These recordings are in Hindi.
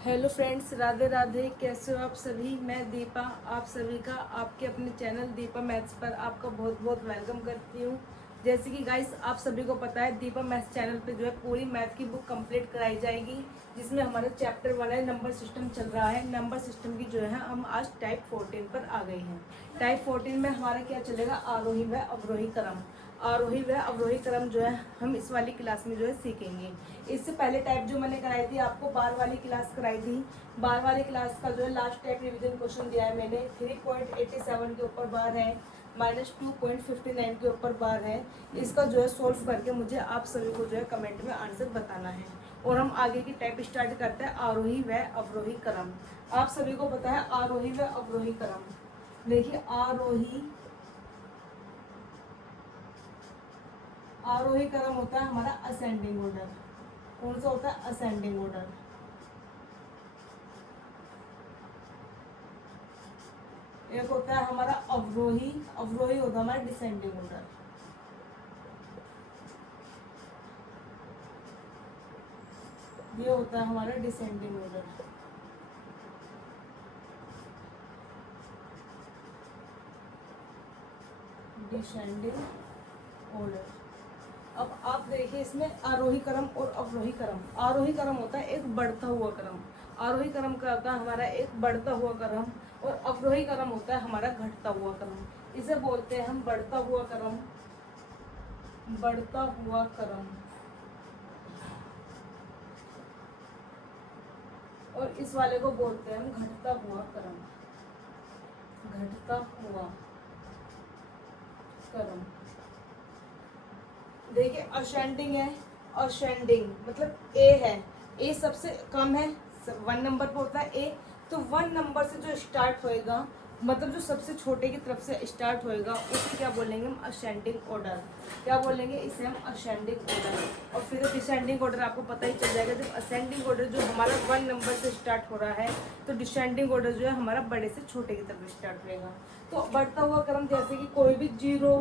Hello friends, Radhe Radhe. कैसे हो आप सभी। मैं दीपा आप सभी का आपके अपने चैनल दीपा मैथ्स पर आपका बहुत बहुत वेलकम करती हूँ। जैसे कि गाइस आप सभी को पता है, दीपा मैथ्स चैनल पे जो है पूरी मैथ की बुक कंप्लीट कराई जाएगी, जिसमें हमारा चैप्टर 1 है, नंबर सिस्टम चल रहा है। नंबर सिस्टम की जो है हम आज टाइप 14 पर आ गए हैं। टाइप 14 में हमारा क्या चलेगा, आरोही व अवरोही क्रम। आरोही व अवरोही क्रम जो है हम इस वाली क्लास में जो है सीखेंगे। इससे पहले टाइप जो मैंने कराई थी आपको, बार वाली क्लास कराई थी। बार वाली क्लास का जो है लास्ट टाइप रिवीजन क्वेश्चन दिया है मैंने। 3.87 के ऊपर बार है, -2.59 के ऊपर बार है। इसका जो है सोल्व करके मुझे आप सभी को जो है कमेंट में आंसर बताना है। और हम आगे की टाइप स्टार्ट करते हैं, आरोही व अवरोही क्रम। आप सभी को पता है आरोही व अवरोही क्रम। देखिए आरोही क्रम होता है हमारा असेंडिंग ऑर्डर। कौन सा होता है, असेंडिंग ऑर्डर। एक होता है हमारा अवरोही, अवरोही होता है हमारा डिसेंडिंग ऑर्डर। ये होता है हमारा डिसेंडिंग ऑर्डर। Descending order. अब आप देखिए इसमें आरोही क्रम और अवरोही क्रम। आरोही क्रम होता है एक बढ़ता हुआ क्रम। आरोही क्रम का होता है हमारा एक बढ़ता हुआ क्रम, और अवरोही क्रम होता है हमारा घटता हुआ क्रम। इसे बोलते हैं हम बढ़ता हुआ क्रम, बढ़ता हुआ क्रम। और इस वाले को बोलते हैं हम घटता हुआ क्रम, घटता हुआ क्रम। देखिए असेंडिंग है, असेंडिंग मतलब ए है, ए सबसे कम है, 1 नंबर पर होता है ए। तो 1 नंबर से जो स्टार्ट होएगा, मतलब जो सबसे छोटे की तरफ से स्टार्ट होएगा, उसे क्या बोलेंगे हम, असेंडिंग ऑर्डर। क्या बोलेंगे, इसे हम असेंडिंग ऑर्डर। और फिर डिसेंडिंग ऑर्डर आपको पता ही चल जाएगा। जब असेंडिंग ऑर्डर जो हमारा 1 नंबर से स्टार्ट हो रहा है, तो डिसेंडिंग ऑर्डर जो है हमारा बड़े से छोटे की तरफ स्टार्ट होएगा। तो बढ़ता हुआ क्रम जैसे कि कोई भी 0,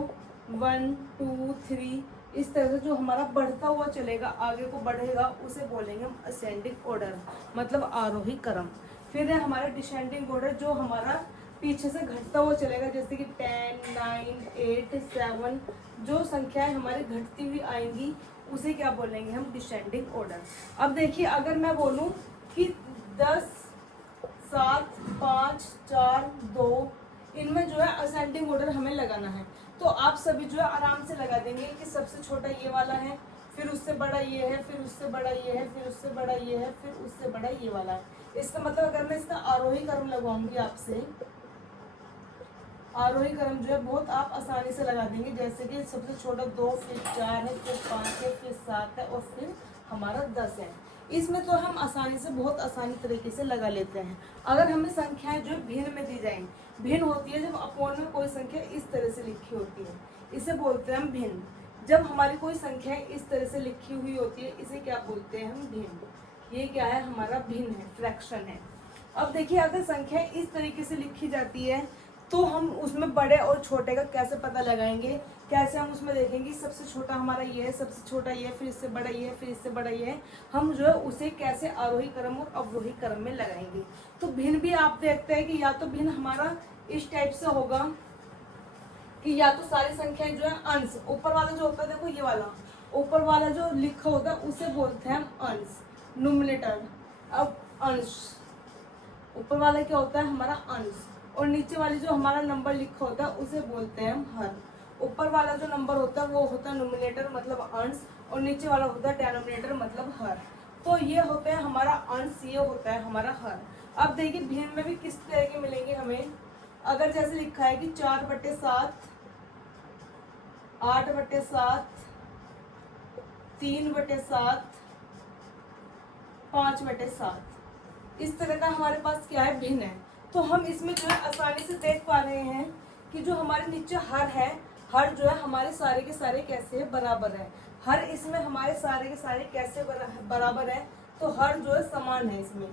1, 2, 3 इस तरह से जो हमारा बढ़ता हुआ चलेगा, आगे को बढ़ेगा, उसे बोलेंगे हम असेंडिंग ऑर्डर, मतलब आरोही क्रम। फिर है हमारा डिसेंडिंग ऑर्डर, जो हमारा पीछे से घटता हुआ चलेगा, जैसे कि 10, 9, 8, 7 जो संख्याएं हमारी घटती हुई आएंगी, उसे क्या बोलेंगे हम, डिसेंडिंग ऑर्डर। अब देखिए अगर मैं बोलूं कि 10, 7, 5, 4, 2 इनमें जो है असेंडिंग ऑर्डर हमें लगाना है, तो आप सभी जो है आराम से लगा देंगे कि सबसे छोटा ये वाला है, फिर उससे बड़ा ये है, फिर उससे बड़ा ये है, फिर उससे बड़ा ये है, फिर उससे बड़ा ये वाला है। इसका मतलब अगर मैं इसका आरोही क्रम लगवाऊंगी आपसे, आरोही क्रम जो है बहुत आप आसानी से लगा देंगे। जैसे कि सबसे छोटा 2, फिर 4 है, फिर 5 है, फिर 7 है, और फिर हमारा 10 है। इसमें तो हम आसानी से, बहुत आसानी तरीके से लगा लेते हैं। अगर हमें संख्याएं जो भिन्न में दी जाएं, भिन्न होती है जब अपोन में कोई संख्या इस तरह से लिखी होती है, इसे बोलते हैं हम भिन्न। जब हमारी कोई संख्या इस तरह से लिखी हुई होती है, इसे क्या बोलते हैं हम, भिन्न। ये क्या है, हमारा भिन्न है, फ्रैक्शन है। अब देखिए अगर संख्या इस तरीके से लिखी जाती है, तो हम उसमें बड़े और छोटे का कैसे पता लगाएंगे, कैसे हम उसमें देखेंगे सबसे छोटा हमारा ये है, सबसे छोटा ये है, फिर इससे बड़ा ये है, फिर इससे बड़ा ये है, हम जो है उसे कैसे आरोही क्रम और अवरोही क्रम में लगाएंगे। तो भिन्न भी आप देखते हैं कि या तो भिन्न हमारा इस टाइप से होगा कि या तो सारी संख्याएं जो है अंश, ऊपर वाला जो होता है, देखो ये वाला ऊपर वाला जो लिखा होता है उसे बोलते हैं हम अंश, न्यूमरेटर। अब अंश, ऊपर वाला क्या होता है हमारा अंश, और नीचे वाली जो हमारा नंबर लिखा होता है उसे बोलते हैं हम हर। ऊपर वाला जो नंबर होता है वो होता है न्यूमरेटर मतलब अंश, और नीचे वाला होता है डिनोमिनेटर मतलब हर। तो ये होता है हमारा अंश, ये होता है हमारा हर। अब देखिए भिन्न में भी किस तरह के मिलेंगे हमें। अगर जैसे लिखा है कि 4/7, 8/7, 3/7, 5/7, इस तरह का हमारे पास क्या है, भिन्न है। तो हम इसमें जो है आसानी से देख पा रहे हैं कि जो हमारे नीचे हर है, हर जो है हमारे सारे के सारे कैसे है, बराबर है। हर इसमें हमारे सारे के सारे कैसे बराबर है, तो हर जो है समान है इसमें।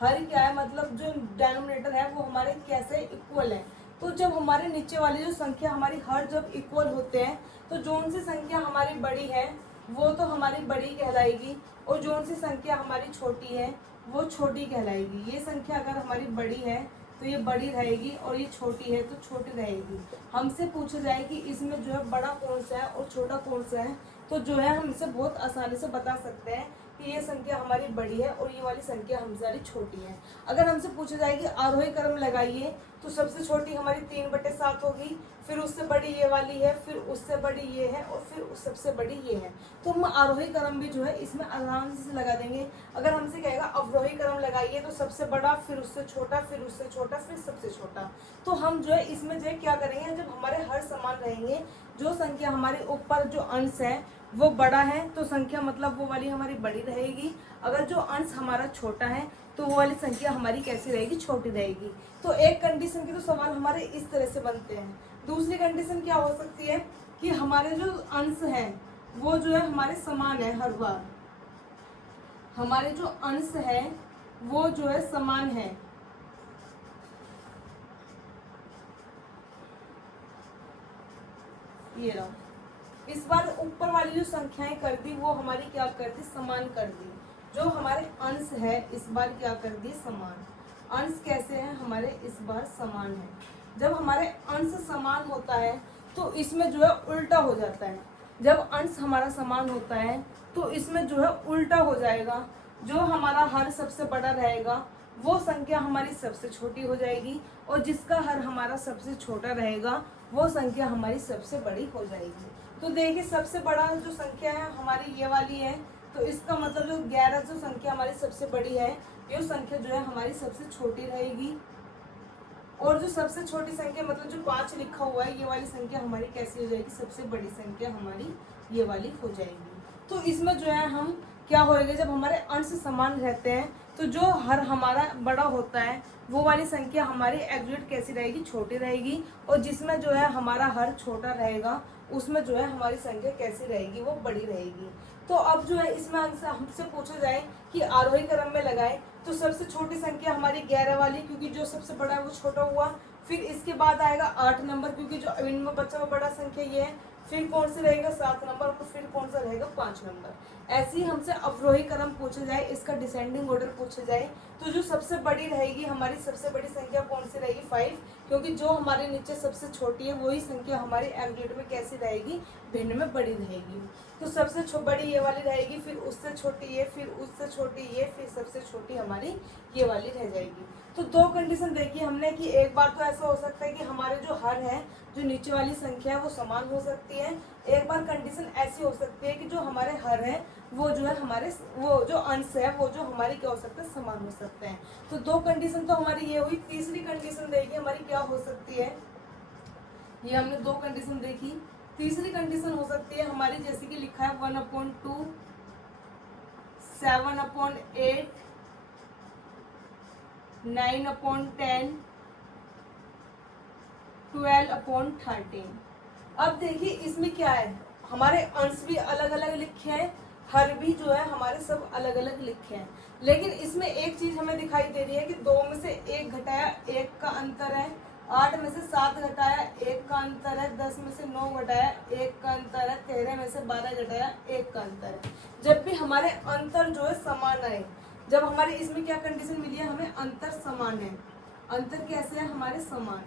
हर क्या है, मतलब जो डिनोमिनेटर है वो हमारे कैसे, इक्वल है। तो जब हमारे नीचे वाली जो संख्या हमारी हर जब इक्वल होते हैं, तो जोन सी संख्या हमारी बड़ी है वो तो हमारी बड़ी कहलाएगी, और जोन सी संख्या हमारी छोटी है वो छोटी कहलाएगी। ये संख्या अगर हमारी बड़ी है तो ये बड़ी रहेगी, और ये छोटी है तो छोटी रहेगी। हमसे पूछा जाए कि इसमें जो है बड़ा कौन सा है और छोटा कौन सा है, तो जो है हम इसे बहुत आसानी से बता सकते हैं कि ये संख्या हमारी बड़ी है और ये वाली संख्या हमारी छोटी है। अगर हमसे पूछा जाए कि आरोही क्रम लगाइए, तो सबसे छोटी हमारी 3/7 होगी, फिर उससे बड़ी ये वाली है, फिर उससे बड़ी ये है, और फिर उस सबसे बड़ी ये है। तो हम आरोही क्रम भी जो है इसमें आराम से लगा देंगे। अगर हमसे कहेगा अवरोही क्रम लगाइए, तो सबसे बड़ा, फिर उससे छोटा, फिर उससे छोटा, फिर सबसे छोटा। तो हम जो है इसमें जो है क्या करेंगे, जब हमारे हर समान रहेंगे, जो संख्या हमारे ऊपर जो अंश है वो बड़ा है, तो संख्या मतलब वो वाली हमारी बड़ी रहेगी। अगर जो अंश हमारा छोटा है तो वो वाली संख्या हमारी कैसी रहेगी, छोटी रहेगी। तो एक कंडीशन के तो सवाल हमारे इस तरह से बनते हैं। दूसरी कंडीशन क्या हो सकती है कि हमारे जो अंश हैं वो जो है हमारे समान है। हर बार हमारे जो अंश है वो जो है समान है। ये रहा, इस बार ऊपर वाली जो संख्याएं कर दी वो हमारी क्या कर दी, समान कर दी। जो हमारे अंश है इस बार क्या कर दी, समान। अंश कैसे हैं हमारे, इस बार समान है। जब हमारे अंश समान होता है तो इसमें जो है उल्टा हो जाता है। जब अंश हमारा समान होता है तो इसमें जो है उल्टा हो जाएगा। जो हमारा हर सबसे बड़ा रहेगा वो संख्या हमारी सबसे छोटी हो जाएगी, और जिसका हर हमारा सबसे छोटा रहेगा वो संख्या हमारी सबसे बड़ी हो जाएगी। तो देखिए सबसे बड़ा जो संख्या है हमारी ये वाली है, तो इसका मतलब जो 11 जो संख्या हमारी सबसे बड़ी है, ये संख्या जो है हमारी सबसे छोटी रहेगी। और जो सबसे छोटी संख्या मतलब जो 5 लिखा हुआ है, ये वाली संख्या हमारी कैसी हो जाएगी, सबसे बड़ी संख्या हमारी ये वाली हो जाएगी। तो इसमें जो है हम क्या होएगा, जब हमारे अंश समान रहते हैं तो जो हर हमारा बड़ा होता है वो वाली संख्या हमारी एग्जैक्ट कैसी रहेगी, छोटी रहेगी। और जिसमें जो है हमारा हर छोटा रहेगा उसमें जो है हमारी संख्या कैसी रहेगी, वो बड़ी रहेगी। तो अब जो है इसमें हमसे पूछा जाए कि आरोही क्रम में लगाए, तो सबसे छोटी संख्या हमारी 11 वाली, क्योंकि जो सबसे बड़ा है वो छोटा हुआ। फिर इसके बाद आएगा 8 नंबर, क्योंकि जो इनमें बचा हुआ बड़ा संख्या ये है। फिर कौन से रहेगा 7 नंबर, और फिर कौन सा रहेगा 5 नंबर। ऐसे ही हमसे अवरोही क्रम पूछा जाए, इसका डिसेंडिंग ऑर्डर पूछा जाए, तो जो सबसे बड़ी रहेगी हमारी सबसे बड़ी संख्या कौन सी रहेगी, 5, क्योंकि जो हमारे नीचे सबसे छोटी है वही संख्या हमारी एग्रीगेट में कैसी रहेगी, भिन्न में बड़ी रहेगी। तो सबसे बड़ी ये वाली रहेगी, फिर उससे छोटी ये, फिर उससे छोटी ये, फिर सबसे छोटी हमारी ये वाली रह जाएगी। तो दो कंडीशन देखी हमने कि एक बार तो ऐसा हो सकता है कि हमारे जो हर है, जो नीचे वाली संख्या है वो समान हो सकती है। एक बार कंडीशन ऐसी हो सकती है कि जो हमारे हर है वो जो है हमारे वो जो अंश है वो जो हमारी क्या हो सकता है, समान हो सकते हैं। तो दो कंडीशन तो हमारी ये हुई। तीसरी कंडीशन देखिए हमारी क्या हो सकती है, ये हमने दो कंडीशन देखी। तीसरी कंडीशन हो सकती है हमारी, जैसे कि लिखा है 1/2, 7/8, 9/10, 12/13। अब देखिए इसमें क्या है, हमारे अंश भी अलग अलग लिखे हैं, हर भी जो है हमारे सब अलग अलग लिखे हैं। लेकिन इसमें एक चीज हमें दिखाई दे रही है कि 2 में से 1 घटाया 1 का अंतर है, 8 में से 7 घटाया 1 का अंतर है, 10 में से 9 घटाया 1 का अंतर है, 13 में से 12 घटाया 1 का अंतर है। जब भी हमारे अंतर जो है समान आए, जब हमारे इसमें क्या कंडीशन मिली है, हमें अंतर समान है। अंतर कैसे है हमारे, समान।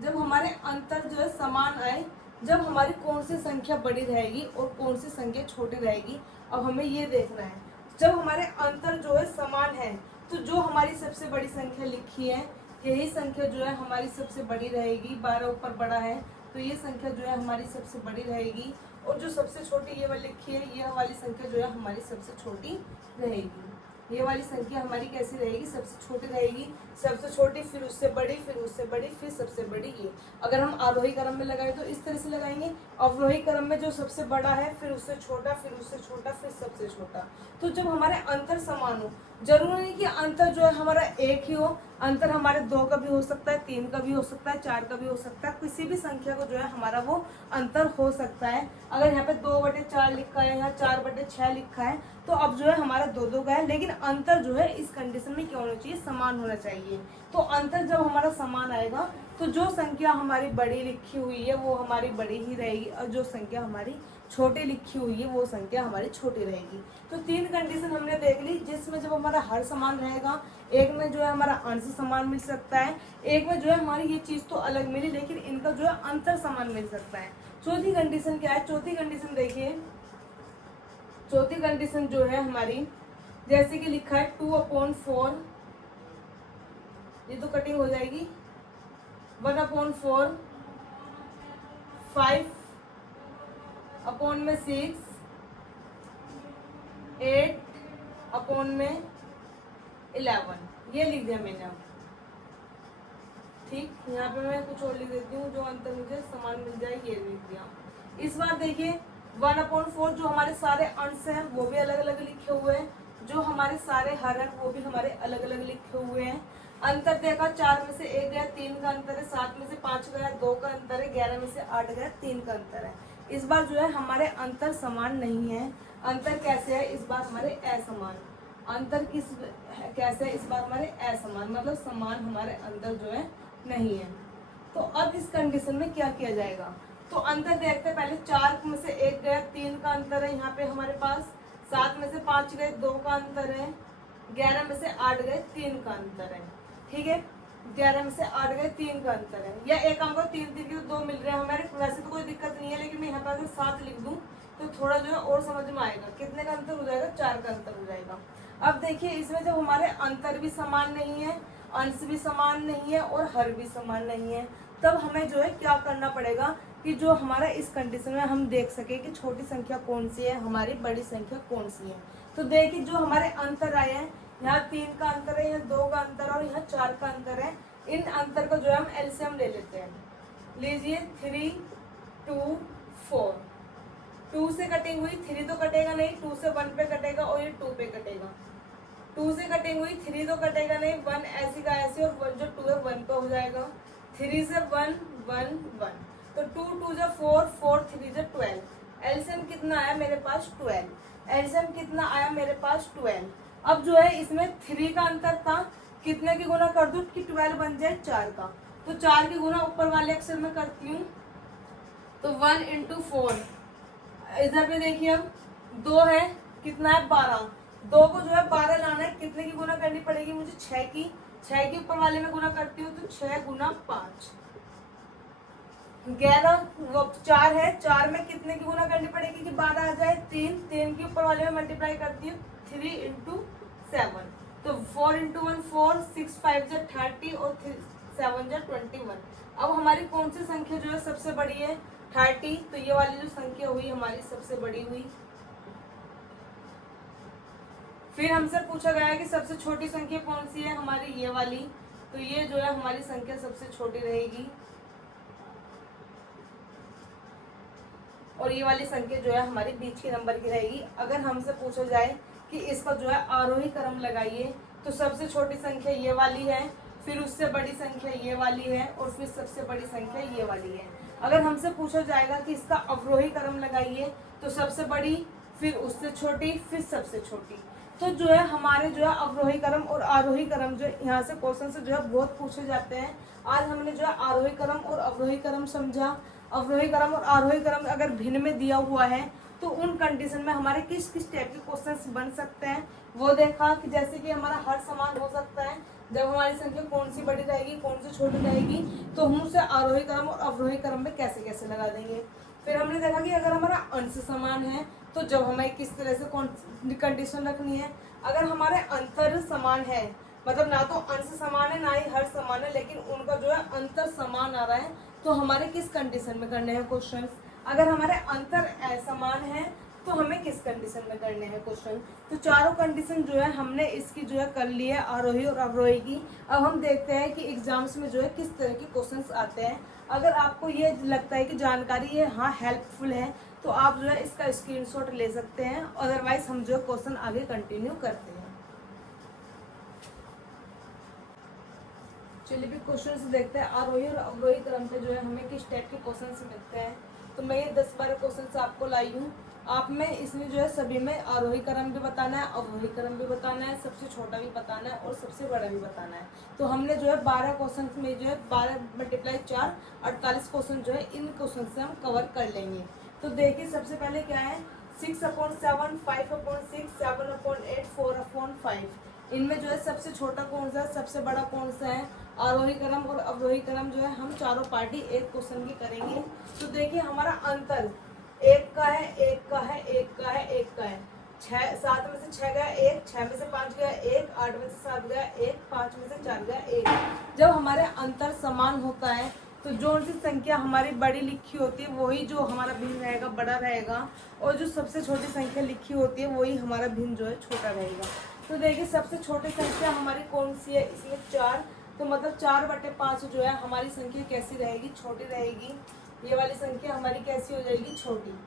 जब हमारे अंतर जो है समान आए, जब हमारी कौन सी संख्या बड़ी रहेगी और कौन सी संख्या छोटी रहेगी, अब हमें ये देखना है। जब हमारे अंतर जो है समान है तो जो हमारी सबसे बड़ी संख्या लिखी है यही संख्या जो है हमारी सबसे बड़ी रहेगी। 12 ऊपर बड़ा है तो ये संख्या जो है हमारी सबसे बड़ी रहेगी, और जो सबसे छोटी ये वाली लिखी है ये वाली संख्या जो है हमारी सबसे छोटी रहेगी। ये वाली संख्या हमारी कैसी रहेगी, सबसे छोटी रहेगी। सबसे छोटी, फिर उससे बड़ी, फिर उससे बड़ी, फिर सबसे बड़ी ये। अगर हम आरोही क्रम में लगाए तो इस तरह से लगाएंगे। अवरोही क्रम में जो सबसे बड़ा है, फिर उससे छोटा, फिर उससे छोटा, फिर सबसे छोटा। तो जब हमारे अंतर समान हो, जरूरी नहीं कि अंतर जो है हमारा एक ही हो, अंतर हमारे 2 का भी हो सकता है, 3 का भी हो सकता है, 4 का भी हो सकता है। किसी भी संख्या को जो है हमारा वो अंतर हो सकता है। अगर यहाँ पे 2/4 लिखा है, यहाँ 4/6 लिखा है, तो अब जो है हमारा 2-2 का है, लेकिन अंतर जो है इस कंडीशन में क्या होना चाहिए, समान होना चाहिए। तो अंतर जब हमारा समान आएगा तो जो संख्या हमारी बड़ी लिखी हुई है वो हमारी बड़ी ही रहेगी, और जो संख्या हमारी छोटी लिखी हुई है वो संख्या हमारी छोटी रहेगी। तो 3 कंडीशन हमने देख ली, जिसमें जब हमारा हर समान रहेगा, एक में जो है हमारा अंश समान मिल सकता है, एक में जो है हमारी ये चीज़ तो अलग मिली लेकिन इनका जो है अंतर समान मिल सकता है। चौथी कंडीशन क्या है? चौथी कंडीशन देखिए, चौथी कंडीशन जो है हमारी, जैसे कि लिखा है 2/4, ये तो कटिंग हो जाएगी, 1/4, 5/6, 8/11, ये लिख दिया मैंने। अब ठीक, यहाँ पे मैं कुछ और लिख देती हूँ जो अंतर मुझे समान मिल जाए, ये लिख दिया। इस बार देखिए 1/4 जो हमारे सारे अंश हैं वो भी अलग अलग लिखे हुए हैं, जो हमारे सारे हर हैं वो भी हमारे अलग अलग लिखे हुए हैं। अंतर देखा, 4 में से 1 गया, 3 का अंतर है, 7 में से 5 गया, 2 का अंतर है, 11 में से 8 गया, 3 का अंतर है। इस बार जो है हमारे अंतर समान नहीं है। अंतर कैसे है? इस बार हमारे असमान। अंतर कैसे है? इस बार हमारे असमान, मतलब समान हमारे अंदर जो है नहीं है। तो अब इस कंडीशन में क्या किया जाएगा? तो अंतर देखते हैं पहले, 4 में से 1 गया, 3 का अंतर है यहाँ पे हमारे पास, 7 में से 5 गए, 2 का अंतर है, 11 में से 8 गए, 3 का अंतर है। ठीक है, 11 में से 8 गए, 3 का अंतर है, या एक काम करो 3 3 के 2 मिल रहे हैं हमारे, वैसे तो कोई दिक्कत नहीं है, लेकिन मैं यहाँ पर अगर 7 लिख दूं तो थोड़ा जो है और समझ में आएगा। कितने का अंतर हो जाएगा? 4 का अंतर हो जाएगा। अब देखिए इसमें जब हमारे अंतर भी समान नहीं है, अंश भी समान नहीं है और हर भी समान नहीं है, तब हमें जो है क्या करना पड़ेगा कि जो हमारा इस कंडीशन में हम देख सके कि छोटी संख्या कौन सी है, हमारी बड़ी संख्या कौन सी है। तो देखिए जो हमारे अंतर आए हैं, यहाँ 3 का अंतर है, यहाँ 2 का अंतर और यहाँ 4 का अंतर है। इन अंतर को जो है हम एलसीएम ले लेते हैं। लीजिए 3, 2, 4, 2 से कटिंग हुई, 3 तो कटेगा नहीं, 2 से 1 पे कटेगा और ये 2 पे कटेगा। 2 से कटिंग हुई, 3 तो कटेगा नहीं, 1 ऐसी का ऐसे और 1 जो 2 है 1 पे हो जाएगा। 3 से 1, 1, 1, तो 2 2 जो 4, 4 3 जो 12। एलसीएम कितना आया मेरे पास? 12। एलसीएम कितना आया मेरे पास? 12। अब जो है इसमें 3 का अंतर था, कितने की गुना कर दूं कि 12 बन जाए 4 का, तो 4 की गुना ऊपर वाले अक्षर में करती हूँ, तो 1 × 4। इधर पे देखिए अब 2 है, कितना है? 12। 2 को जो है 12 लाना है, कितने की गुना करनी पड़ेगी मुझे? 6 की। 6 की ऊपर वाले में गुना करती हूँ तो 6 × 5। 11 4 है, 4 में कितने की गुना करनी पड़ेगी कि 12 आ जाए? 3। 3 की ऊपर वाले में मल्टीप्लाई करती हूँ 3 × 7, तो 4 × 1 4, 6 5 जो 30 और 7 जो 21। अब हमारी कौन सी संख्या जो है सबसे बड़ी है? 30। तो ये वाली जो संख्या हुई हमारी सबसे बड़ी हुई। फिर हमसे पूछा गया है कि सबसे छोटी संख्या कौन सी है? हमारी ये वाली, तो ये जो है हमारी संख्या सबसे छोटी रहेगी और ये वाली संख्या जो है हमारी बीच के नंबर की रहेगी। अगर हमसे पूछा जाए कि इसका जो है आरोही क्रम लगाइए, तो सबसे छोटी संख्या ये वाली है, फिर उससे बड़ी संख्या ये वाली है और फिर सबसे बड़ी संख्या ये वाली है। अगर हमसे पूछा जाएगा कि इसका अवरोही क्रम लगाइए, तो सबसे बड़ी, फिर उससे छोटी, फिर सबसे छोटी। तो जो है हमारे जो है अवरोही क्रम और आरोही क्रम जो यहाँ से क्वेश्चन से जो है बहुत पूछे जाते हैं। आज हमने जो है आरोही क्रम और अवरोही क्रम समझा। अवरोही क्रम और आरोही क्रम अगर भिन्न में दिया हुआ है तो उन कंडीशन में हमारे किस किस टाइप के क्वेश्चंस बन सकते हैं वो देखा, कि जैसे कि हमारा हर समान हो सकता है, जब हमारी संख्या कौन सी बड़ी रहेगी कौन सी छोटी रहेगी, तो हम उसे आरोही क्रम और अवरोही क्रम में कैसे कैसे लगा देंगे। फिर हमने देखा कि अगर हमारा अंश समान है तो जब हमें किस तरह से कौन कंडीशन रखनी है। अगर हमारे अंतर समान है, मतलब ना तो अंश समान है ना ही हर समान है, लेकिन उनका जो है अंतर समान आ रहा है, तो हमारे किस कंडीशन में करने हैं क्वेश्चन। अगर हमारे अंतर असमान है तो हमें किस कंडीशन में करने हैं क्वेश्चन। तो चारों कंडीशन जो है हमने इसकी जो है कर ली है, आरोही और अवरोही की। अब हम देखते हैं कि एग्जाम्स में जो है किस तरह के क्वेश्चंस आते हैं। अगर आपको ये लगता है कि जानकारी ये हाँ हेल्पफुल है, तो आप जो है इसका स्क्रीनशॉट ले सकते हैं, अदरवाइज हम जो क्वेश्चन आगे कंटिन्यू करते हैं। चलिए भी क्वेश्चन देखते हैं। आरोही और अवरोही क्रम पे जो है हमें किस टाइप के क्वेश्चन मिलते हैं। तो मैं ये 10-12 क्वेश्चन आपको लाई हूँ। आप में इसमें जो है सभी में आरोही क्रम भी बताना है, अवरोही क्रम भी बताना है, सबसे छोटा भी बताना है और सबसे बड़ा भी बताना है। तो हमने जो है 12 क्वेश्चन में जो है 12 × 4 48 क्वेश्चन जो है इन क्वेश्चन से हम कवर कर लेंगे। तो देखिए सबसे पहले क्या है, 6/7, 5/6, 7/8, 4/5, 5। इनमें जो है सबसे छोटा कौन सा है, सबसे बड़ा कौन सा है? आरोही क्रम और अवरोही क्रम जो है हम चारों पार्टी एक क्वेश्चन की करेंगे। तो देखिए हमारा अंतर एक का है, एक का है, एक का है, एक का है। 7 में से 6 गया 1, 6 में से 5 गया 1, 8 में से 7 गया 1, 5 में से 4 गया 1। जब हमारे अंतर समान होता है तो जो सी संख्या हमारी बड़ी लिखी होती है वही जो हमारा भिन्न रहेगा बड़ा रहेगा, और जो सबसे छोटी संख्या लिखी होती है वही हमारा भिन्न जो है छोटा रहेगा। तो देखिए सबसे छोटी संख्या हमारी कौन सी है? इसमें 4। तो मतलब 4/5 जो है हमारी संख्या कैसी रहेगी? छोटी रहेगी। ये वाली संख्या हमारी कैसी हो जाएगी? छोटी।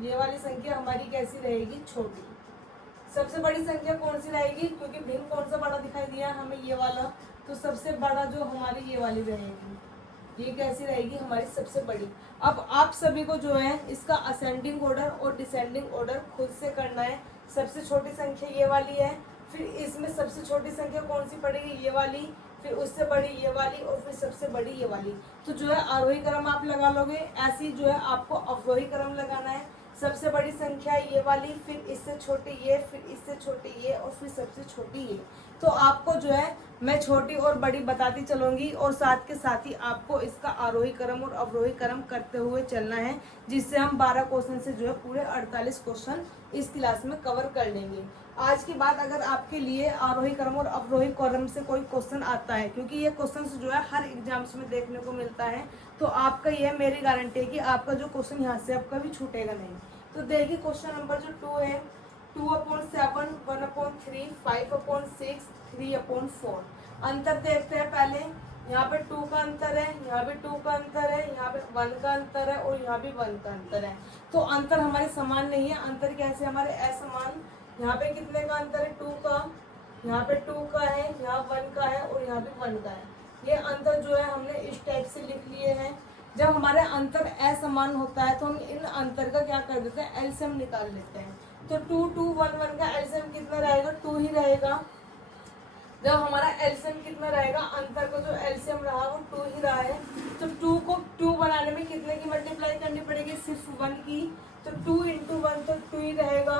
ये वाली संख्या हमारी कैसी रहेगी? छोटी। सबसे बड़ी संख्या कौन सी रहेगी? क्योंकि भिन्न कौन सा बड़ा दिखाई दिया हमें? ये वाला। तो सबसे बड़ा जो हमारी ये वाली रहेगी, ये कैसी रहेगी? हमारी सबसे बड़ी। अब आप सभी को जो है इसका असेंडिंग ऑर्डर और डिसेंडिंग ऑर्डर खुद से करना है। सबसे छोटी संख्या ये वाली है, फिर इसमें सबसे छोटी संख्या कौन सी पड़ेगी? ये वाली, फिर उससे बड़ी ये वाली, और फिर सबसे बड़ी ये वाली। तो जो है आरोही क्रम आप लगा लोगे, ऐसी जो है आपको अवरोही क्रम लगाना है। सबसे बड़ी संख्या ये वाली, फिर इससे छोटी ये, फिर इससे छोटी ये, और फिर सबसे छोटी ये। तो आपको जो है मैं छोटी और बड़ी बताती चलूंगी, और साथ के साथ ही आपको इसका आरोही क्रम और अवरोही क्रम करते हुए चलना है, जिससे हम 12 क्वेश्चन से जो है पूरे 48 क्वेश्चन इस क्लास में कवर कर लेंगे। आज के बाद अगर आपके लिए आरोही क्रम और अवरोही क्रम से कोई क्वेश्चन आता है, क्योंकि ये क्वेश्चन जो है हर एग्जाम्स में देखने को मिलता है, तो आपका ये मेरी गारंटी है कि आपका जो क्वेश्चन यहाँ से आपका भी छूटेगा नहीं। तो देखिए क्वेश्चन नंबर जो 2 है, 2/7, 1/3, 5/6, 3/4। अंतर देखते हैं पहले। यहाँ पे 2 का अंतर है, यहाँ पे 2 का अंतर है, यहाँ पे 1 का अंतर है, और यहाँ भी 1 का अंतर है। तो अंतर हमारे समान नहीं है। अंतर कैसे हमारे असमान? यहाँ पे कितने का अंतर है? 2 का। यहाँ पे 2 का है, यहाँ 1 का है, और यहाँ भी 1 का है। ये अंतर जो है हमने इस टाइप से लिख लिए हैं। जब हमारे अंतर असमान होता है तो हम इन अंतर का क्या कर देते हैं? एलसीएम निकाल लेते हैं। तो 2, 2, 1, 1 का एलसीएम कितना रहेगा? 2 ही रहेगा। जब हमारा एलसीएम कितना रहेगा? अंतर का जो एलसीएम रहा वो 2 ही रहा है। तो 2 को 2 बनाने में कितने की मल्टीप्लाई करनी पड़ेगी? सिर्फ 1 की। तो 2 × 1 तो 2 ही रहेगा।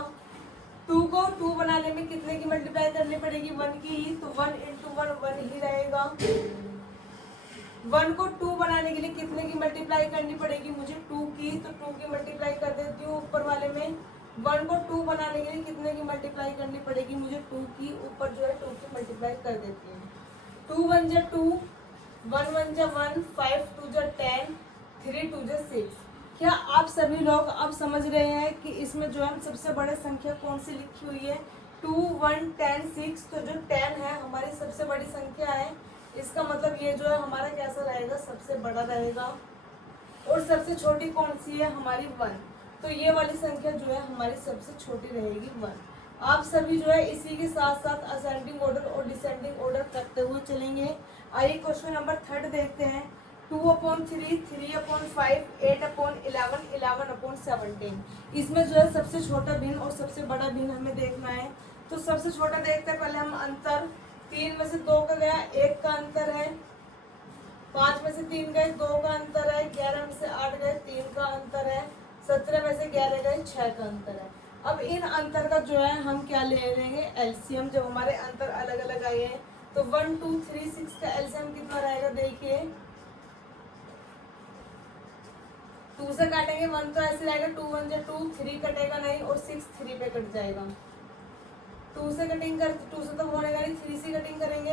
2 को 2 बनाने में कितने की मल्टीप्लाई करनी पड़ेगी? 1 की ही। तो 1 × 1 1 ही रहेगा। 1 को 2 बनाने के लिए कितने की मल्टीप्लाई करनी पड़ेगी? मुझे 2 की। तो 2 की मल्टीप्लाई कर देती हूँ ऊपर वाले में। 1 को 2 बनाने के लिए कितने की मल्टीप्लाई करनी पड़ेगी? मुझे 2 की। ऊपर जो है 2 की मल्टीप्लाई कर देती हूँ। 2 1 जा 2, 1 1 जा 1, 5 2 जा 10, 3 2 जा 6। क्या आप सभी लोग अब समझ रहे हैं कि इसमें जो है सबसे बड़ी संख्या कौन सी लिखी हुई है? 2 1 10 6। तो जो 10 है हमारी सबसे बड़ी संख्या है। इसका मतलब ये जो है हमारा कैसा रहेगा? सबसे बड़ा रहेगा। और सबसे छोटी कौन सी है? हमारी 1। तो ये वाली संख्या जो है हमारी सबसे छोटी रहेगी 1। आप सभी जो है इसी के साथ साथ असेंडिंग ऑर्डर और डिसेंडिंग ऑर्डर करते हुए चलेंगे। आइए क्वेश्चन नंबर 3 देखते हैं। 2/3, 3/5, 8/11, 11/17। इसमें जो है सबसे छोटा भिन्न और सबसे बड़ा भिन्न हमें देखना है। तो सबसे छोटा देखते हैं पहले हम अंतर। 3 में से 2 का गया 1 का अंतर है। 5 में से 3 गए 2 का अंतर है। 11 में से 8 गए 3 का अंतर है। 17 में से 11 गए 6 का अंतर है। अब इन अंतर का जो है हम क्या ले लेंगे? एलसीएम। जब हमारे अंतर अलग अलग आए हैं तो 1 2 3 6 का एलसीएम कितना रहेगा? देखिए 2 से काटेंगे 1 तो ऐसे रहेगा 2 1 जा 2, 3 कटेगा नहीं, और 6 3 पे कट जाएगा। 2 से कटिंग कर 2 से तो होने नहीं, 3 से कटिंग करेंगे।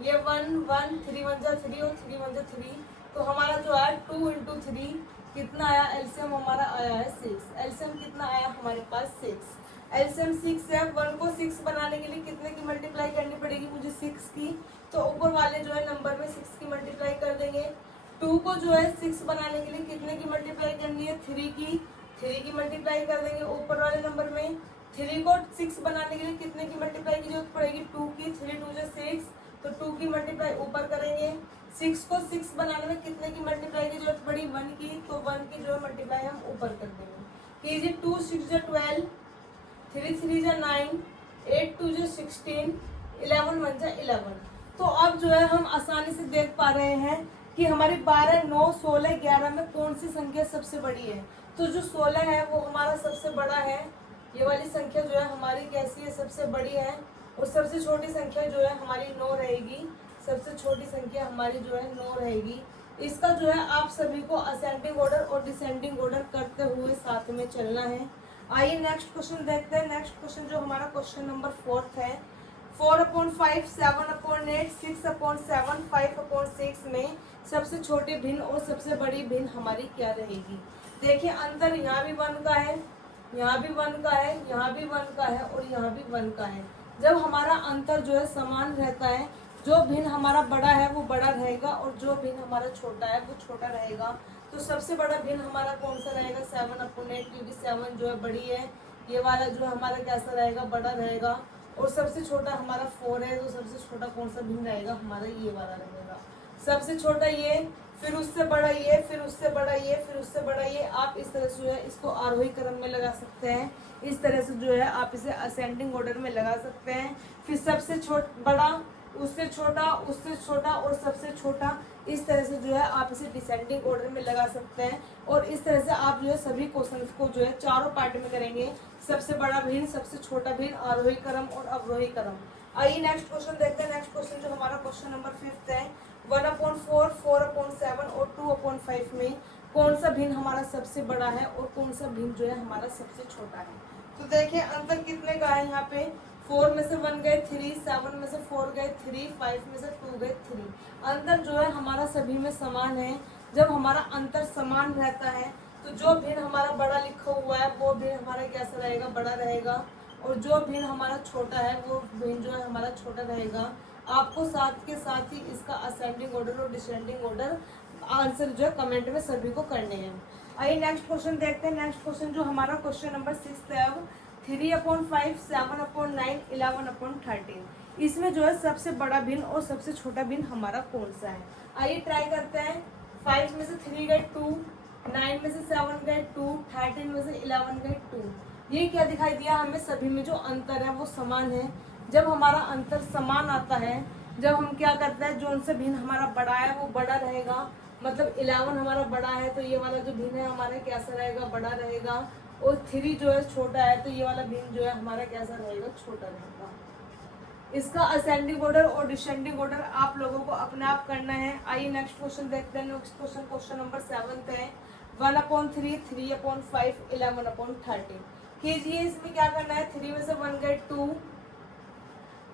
ये 1 1, 3 1 जा 3, और 3 1 जा 3। तो हमारा जो है 2 × 3 कितना आया? एलसीएम हमारा आया है 6। एलसीएम कितना आया हमारे पास? 6। एलसीएम 6 है। 1 को 6 बनाने के लिए कितने की मल्टीप्लाई करनी पड़ेगी? मुझे 6 की। तो ऊपर वाले जो है नंबर में 6 की मल्टीप्लाई कर देंगे। 2 को जो है 6 बनाने के लिए कितने की मल्टीप्लाई करनी है? 3 की। 3 की मल्टीप्लाई कर देंगे ऊपर वाले नंबर में। 3 को 6 बनाने के लिए कितने की मल्टीप्लाई की जरूरत पड़ेगी? 2 की। 3 2 जा 6, तो 2 की मल्टीप्लाई ऊपर करेंगे। 6 को 6 बनाने में कितने की मल्टीप्लाई की जरूरत पड़ी? 1 की। तो 1 की जो है मल्टीप्लाई हम ऊपर कर देंगे। कीजिए 2 6 जा 12, 3 3 जा 9, 8 2 जा 16, 11 1 जा 11। तो अब जो है हम आसानी से देख पा रहे हैं कि हमारी 12 9 16 11 में कौन सी संख्या सबसे बड़ी है? तो जो 16 है वो हमारा सबसे बड़ा है। ये वाली संख्या जो है हमारी कैसी है, सबसे बड़ी है, और सबसे छोटी संख्या जो है हमारी 9 रहेगी। सबसे छोटी संख्या हमारी जो है 9 रहेगी। इसका जो है आप सभी को असेंडिंग ऑर्डर और डिसेंडिंग ऑर्डर करते हुए साथ में चलना है। आइए नेक्स्ट क्वेश्चन देखते हैं। नेक्स्ट क्वेश्चन जो हमारा क्वेश्चन नंबर 4 है, 4/5, 7/8, 6/7, 5/6 में सबसे छोटे भिन्न और सबसे बड़ी भिन्न हमारी क्या रहेगी। देखिए अंतर यहाँ भी 1 का है, यहाँ भी 1 का है, यहाँ भी 1 का है और यहाँ भी 1 का है। जब हमारा अंतर जो है समान रहता है, जो भिन्न हमारा बड़ा है वो बड़ा रहेगा और जो भिन्न हमारा छोटा है वो छोटा रहेगा। तो सबसे बड़ा भिन्न हमारा कौन सा रहेगा, 7/8, क्योंकि 7 जो है बड़ी है। ये वाला जो हमारा कैसा रहेगा, बड़ा रहेगा। और सबसे छोटा हमारा 4 है, तो सबसे छोटा कौन सा भिन्न रहेगा हमारा, ये वाला रहेगा। सबसे छोटा ये, फिर उससे बड़ा ये, फिर उससे बड़ा ये, फिर उससे बड़ा ये। आप इस तरह से जो है इसको आरोही क्रम में लगा सकते हैं। इस तरह से जो है आप इसे असेंडिंग ऑर्डर में लगा सकते हैं। फिर सबसे बड़ा, उससे छोटा और सबसे छोटा। इस तरह से जो है आप इसे डिसेंडिंग ऑर्डर में लगा सकते हैं। और इस तरह से आप जो है सभी क्वेश्चंस को जो है चारों पार्ट में करेंगे। सबसे बड़ा भिन्न, सबसे छोटा भिन्न, आरोही क्रम और अवरोही क्रम। आइए नेक्स्ट क्वेश्चन देखते हैं। नेक्स्ट क्वेश्चन जो हमारा क्वेश्चन नंबर 5 है, 1/4, 4/7 और 2/5 में कौन सा भिन्न हमारा सबसे बड़ा है और कौन सा भिन्न जो है हमारा सबसे छोटा है। तो देखिए अंतर कितने का है यहाँ पे, 4 में से 1 गए 3, 7 में से 4 गए 3, 5 में से 2 गए 3। अंतर जो है हमारा सभी में समान है। जब हमारा अंतर समान रहता है तो जो भिन्न हमारा बड़ा लिखा हुआ है वो भिन्न हमारा कैसा रहेगा, बड़ा रहेगा। और जो भिन्न हमारा छोटा है वो भिन्न जो है हमारा छोटा रहेगा। आपको साथ के साथ ही इसका असेंडिंग ऑर्डर और डिसेंडिंग ऑर्डर आंसर जो है कमेंट में सभी को करने हैं। आइए नेक्स्ट क्वेश्चन देखते हैं। नेक्स्ट क्वेश्चन जो हमारा क्वेश्चन नंबर 6 है, 3/5, 7/9, 11/13। इसमें जो है सबसे बड़ा भिन्न और सबसे छोटा भिन्न हमारा कौन सा है। आइए ट्राई करते हैं। 5 में से 3 गए 2, 9 में से 7 गए 2, 13 में से 11 गए 2। ये क्या दिखाई दिया, हमें सभी में जो अंतर है वो समान है। जब हमारा अंतर समान आता है, जब हम क्या करते हैं, जो उनसे भिन्न हमारा बड़ा है वो बड़ा रहेगा। मतलब 11 हमारा बड़ा है तो ये वाला जो भिन्न है हमारा कैसा रहेगा, बड़ा रहेगा। और 3 जो है छोटा है तो ये वाला भिन्न जो है हमारा कैसा रहेगा, छोटा रहेगा। इसका असेंडिंग ऑर्डर और डिसेंडिंग ऑर्डर आप लोगों को अपने आप करना है। आइए नेक्स्ट क्वेश्चन देखते हैं। नेक्स्ट क्वेश्चन क्वेश्चन नंबर 7 है, 1/3, 3/5, 11/13। कीजिए इसमें क्या करना है, 3 में से 1 गए 2,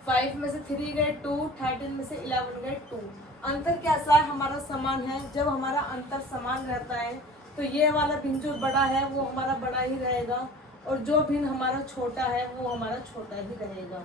5 में से 3 गए 2, 13 में से 11 गए 2। अंतर कैसा है, हमारा समान है। जब हमारा अंतर समान रहता है तो ये वाला भिन्न जो बड़ा है वो हमारा बड़ा ही रहेगा और जो भिन्न हमारा छोटा है वो हमारा छोटा ही रहेगा।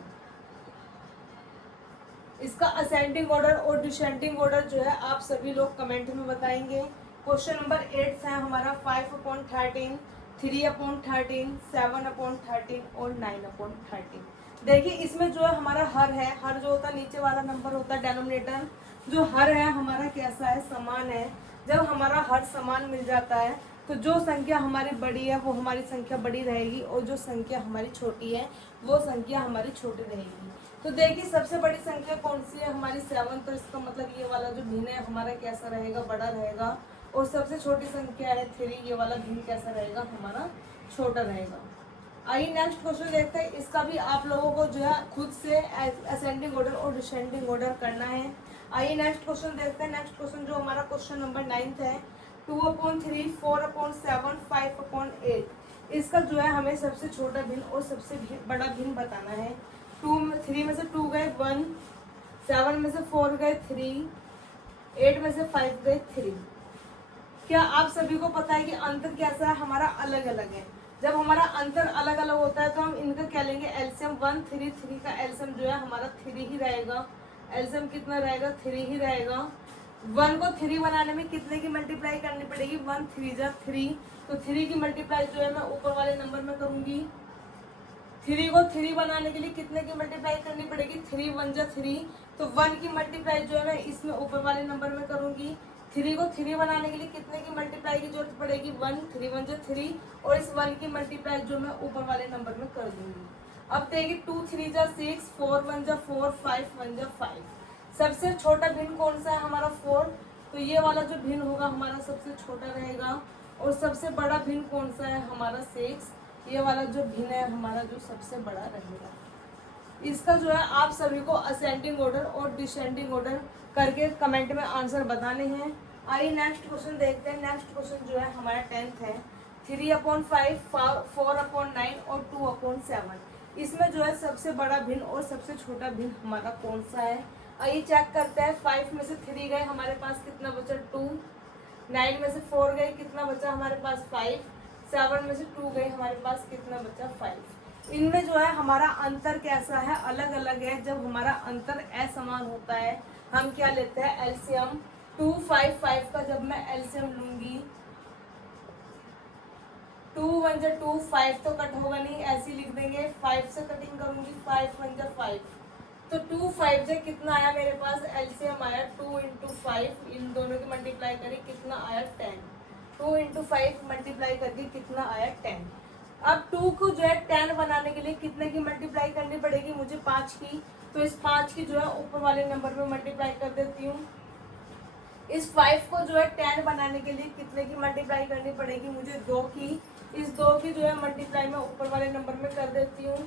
इसका असेंडिंग ऑर्डर और डिसेंडिंग ऑर्डर जो है आप सभी लोग कमेंट में बताएंगे। क्वेश्चन नंबर 8 है हमारा, 5/13, 3/13, 7/13 और 9/13। देखिए इसमें जो है हमारा हर है, हर जो होता है नीचे वाला नंबर होता है डेनोमिनेटर, जो हर है हमारा कैसा है, समान है। जब हमारा हर समान मिल जाता है तो जो संख्या हमारी बड़ी है वो हमारी संख्या बड़ी रहेगी और जो संख्या हमारी छोटी है वो संख्या हमारी छोटी रहेगी। तो देखिए सबसे बड़ी संख्या कौन सी है, हमारी 7। तो इसका मतलब ये वाला जो भिन्न है हमारा कैसा रहेगा, बड़ा रहेगा। और सबसे छोटी संख्या है 3, ये वाला भिन्न कैसा रहेगा, हमारा छोटा रहेगा। आइए नेक्स्ट क्वेश्चन देखते हैं। इसका भी आप लोगों को जो है खुद से असेंडिंग ऑर्डर और डिसेंडिंग ऑर्डर करना है। आइए नेक्स्ट क्वेश्चन देखते हैं। नेक्स्ट क्वेश्चन जो हमारा क्वेश्चन नंबर 9 है, 2/3, 4/7, 5/8। इसका जो है हमें सबसे छोटा भिन्न और सबसे बड़ा भिन्न बताना है। 3 में से 2 गए 1, 7 में से 4 गए 3, 8 में से 5 गए 3। क्या आप सभी को पता है कि अंतर कैसा है, हमारा अलग अलग है। जब हमारा अंतर अलग अलग होता है तो हम इनका क्या लेंगे, एलसीएम। 1, 3, 3 का एलसीएम जो है हमारा 3 ही रहेगा। एलसीएम कितना रहेगा, 3 ही रहेगा। 1 को 3 बनाने में कितने की मल्टीप्लाई करनी पड़ेगी, 1 3 जा 3। तो 3 की मल्टीप्लाई जो है मैं ऊपर वाले नंबर में करूंगी। 3 को 3 बनाने के लिए कितने की मल्टीप्लाई करनी पड़ेगी, 3 1 जा 3। तो 1 की मल्टीप्लाई जो है मैं इसमें ऊपर वाले नंबर में करूंगी। 3 को 3 बनाने के लिए कितने की मल्टीप्लाई की जरूरत पड़ेगी, 1, 3 1 जा 3। और इस 1 की मल्टीप्लाई जो मैं ऊपर वाले नंबर में कर दूंगी। अब देखिए 2 3 जा 6, 4 1 जा 4, 5 1 जा 5। सबसे छोटा भिन्न कौन सा है, हमारा 4। तो ये वाला जो भिन्न होगा हमारा सबसे छोटा रहेगा। और सबसे बड़ा भिन्न कौन सा है, हमारा 6। ये वाला जो भिन्न है हमारा जो सबसे बड़ा रहेगा। इसका जो है आप सभी को असेंडिंग ऑर्डर और डिसेंडिंग ऑर्डर करके कमेंट में आंसर बताने हैं। आइए नेक्स्ट क्वेश्चन देखते हैं। नेक्स्ट क्वेश्चन जो है हमारा 10th है 3/5, 4/9 और 2/7। इसमें जो है सबसे बड़ा भिन्न और सबसे छोटा भिन्न हमारा कौन सा है। आइए चेक करते हैं। 5 में से 3 गए, हमारे पास कितना बचा 2। 9 में से 4 गए, कितना बचा हमारे पास 5। 7 में से 2 गए, हमारे पास कितना बचा 5। इनमें जो है हमारा अंतर कैसा है, अलग अलग है। जब हमारा अंतर असमान होता है हम क्या लेते हैं एलसीएम। 2, 5, 5 का जब मैं एलसीएम लूंगी 2 1 जा 2, 5 तो कट होगा नहीं, ऐसे लिख देंगे। 5 से कटिंग करूंगी 5 1 जा 5, तो 2 5 से कितना आया मेरे पास एलसीएम आया 2 × 5। इन दोनों की मल्टीप्लाई करी कितना आया 10। 2 × 5 मल्टीप्लाई करके कितना आया 10। अब 2 को जो है 10 बनाने के लिए कितने की मल्टीप्लाई करनी पड़ेगी मुझे 5 की। तो इस 5 की जो है ऊपर वाले नंबर में मल्टीप्लाई कर देती हूँ। इस 5 को जो है 10 बनाने के लिए कितने की मल्टीप्लाई करनी पड़ेगी मुझे 2 की। इस 2 की जो है मल्टीप्लाई मैं ऊपर वाले नंबर में कर देती हूँ।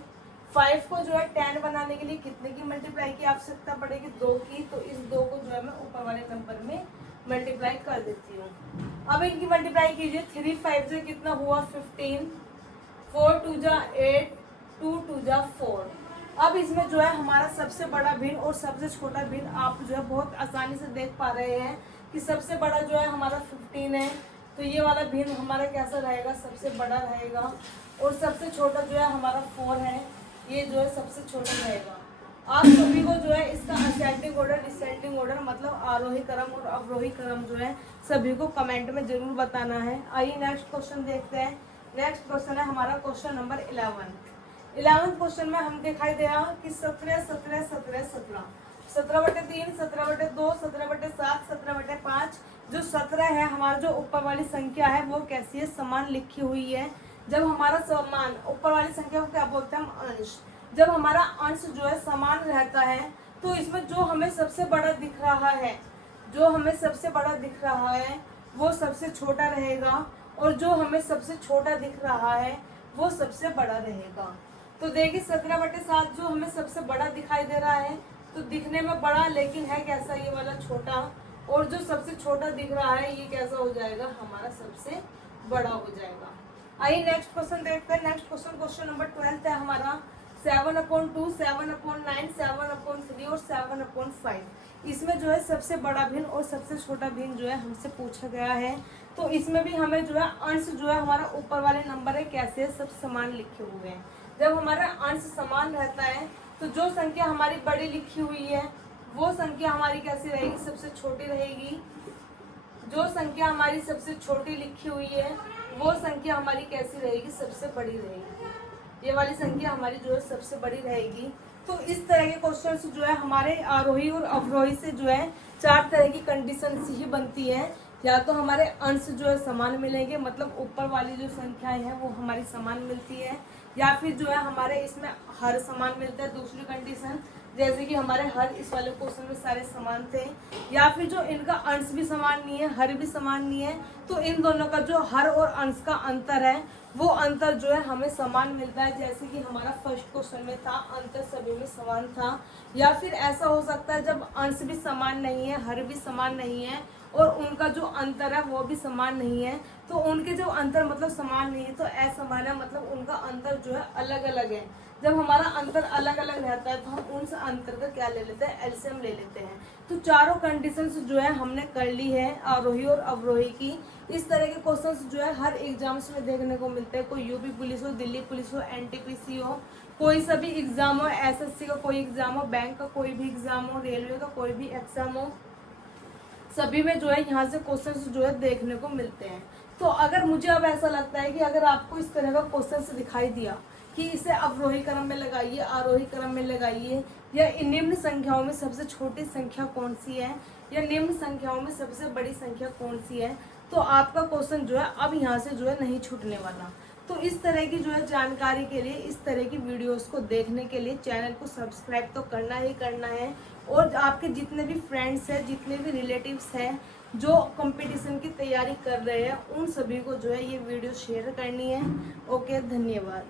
5 को जो है 10 बनाने के लिए कितने की मल्टीप्लाई की आवश्यकता पड़ेगी 2 की। तो इस 2 को जो है मैं ऊपर वाले नंबर में मल्टीप्लाई कर देती हूँ। अब इनकी मल्टीप्लाई कीजिए। 3 5 से कितना हुआ 15, 4 2 जा 8, 2 2 जा 4। अब इसमें जो है हमारा सबसे बड़ा भिन्न और सबसे छोटा भिन्न आप जो है बहुत आसानी से देख पा रहे हैं कि सबसे बड़ा जो है हमारा 15 है, तो ये वाला भिन्न हमारा कैसा रहेगा सबसे बड़ा रहेगा। और सबसे छोटा जो है हमारा 4 है, ये जो है सबसे छोटा रहेगा। आप सभी को जो है इसका असेंडिंग ऑर्डर डिसेंडिंग ऑर्डर मतलब आरोही क्रम और अवरोही क्रम जो है सभी को कमेंट में जरूर बताना है। आइए नेक्स्ट क्वेश्चन देखते हैं। नेक्स्ट क्वेश्चन है हमारा क्वेश्चन नंबर 11th क्वेश्चन में हम दिखाई दे रहा कि 17 17 17 17 17/3 17/2 17/7 17/5। जो 17 है हमारा जो ऊपर वाली संख्या है वो कैसी है समान लिखी हुई है। जब हमारा समान ऊपर वाली संख्या को क्या बोलते हैं हम अंश। जब हमारा अंश जो है समान रहता है तो इसमें जो हमें सबसे बड़ा दिख रहा है वो सबसे छोटा रहेगा और जो हमें सबसे छोटा दिख रहा है वो सबसे बड़ा रहेगा। तो देखिए 17/7 जो हमें सबसे बड़ा दिखाई दे रहा है तो दिखने में बड़ा लेकिन है कैसा ये वाला छोटा। और जो सबसे छोटा दिख रहा है ये कैसा हो जाएगा हमारा सबसे बड़ा हो जाएगा। आइए नेक्स्ट क्वेश्चन देखते हैं। नेक्स्ट क्वेश्चन नंबर 12 है हमारा 7/2 7/9 7/3 और 7/5। इसमें जो है सबसे बड़ा भिन्न और सबसे छोटा भिन्न जो है हमसे पूछा गया है। तो इसमें भी हमें जो है अंश जो है हमारा ऊपर वाले नंबर है कैसे सब समान लिखे हुए हैं। जब हमारा अंश समान रहता है तो जो संख्या हमारी बड़ी लिखी हुई है वो संख्या हमारी कैसी रहेगी सबसे छोटी रहेगी। जो संख्या हमारी सबसे छोटी लिखी हुई है वो संख्या हमारी कैसी रहेगी सबसे बड़ी रहेगी। ये वाली संख्या हमारी जो है सबसे बड़ी रहेगी। तो इस तरह के क्वेश्चन जो है हमारे आरोही और अवरोही से जो है 4 तरह की कंडीशन ही बनती है। या तो हमारे अंश जो है समान मिलेंगे मतलब ऊपर वाली जो संख्याएं हैं वो हमारी समान मिलती है, या फिर जो है हमारे इसमें हर समान मिलता है। दूसरी कंडीशन जैसे कि हमारे हर इस वाले क्वेश्चन में सारे समान थे, या फिर जो इनका अंश भी समान नहीं है हर भी समान नहीं है तो इन दोनों का जो हर और अंश का अंतर है वो अंतर जो है हमें समान मिलता है। जैसे कि हमारा फर्स्ट क्वेश्चन में था अंतर सभी में समान था। या फिर ऐसा हो सकता है जब अंश भी समान नहीं है हर भी समान नहीं है और उनका जो अंतर है वो भी समान नहीं है तो उनके जो अंतर मतलब समान नहीं है तो असमान है मतलब उनका अंतर जो है अलग अलग है। जब हमारा अंतर अलग अलग रहता है तो हम उन अंतर का क्या ले लेते हैं एलसीएम ले लेते हैं। तो चारों कंडीशंस जो है हमने कर ली है आरोही और अवरोही की। इस तरह के क्वेश्चंस जो है हर एग्जाम्स में देखने को मिलते हैं। कोई यूपी पुलिस हो, दिल्ली पुलिस हो, एनटीपीसी हो, कोई सभी एग्जाम हो, एसएससी का कोई एग्जाम हो, बैंक का कोई भी एग्जाम हो, रेलवे का कोई भी एग्जाम हो, सभी में जो है यहाँ से क्वेश्चंस जो है देखने को मिलते हैं। तो अगर मुझे अब ऐसा लगता है कि अगर आपको इस तरह का क्वेश्चन दिखाई दिया कि इसे अवरोही क्रम में लगाइए आरोही क्रम में लगाइए, या निम्न संख्याओं में सबसे छोटी संख्या कौन सी है या निम्न संख्याओं में सबसे बड़ी संख्या कौन सी है, तो आपका क्वेश्चन जो है अब यहाँ से जो है नहीं छूटने वाला। तो इस तरह की जो है जानकारी के लिए, इस तरह की वीडियोस को देखने के लिए चैनल को सब्सक्राइब तो करना ही करना है। और आपके जितने भी फ्रेंड्स हैं, जितने भी रिलेटिव्स हैं जो कंपटीशन की तैयारी कर रहे हैं, उन सभी को जो है ये वीडियो शेयर करनी है। ओके, धन्यवाद।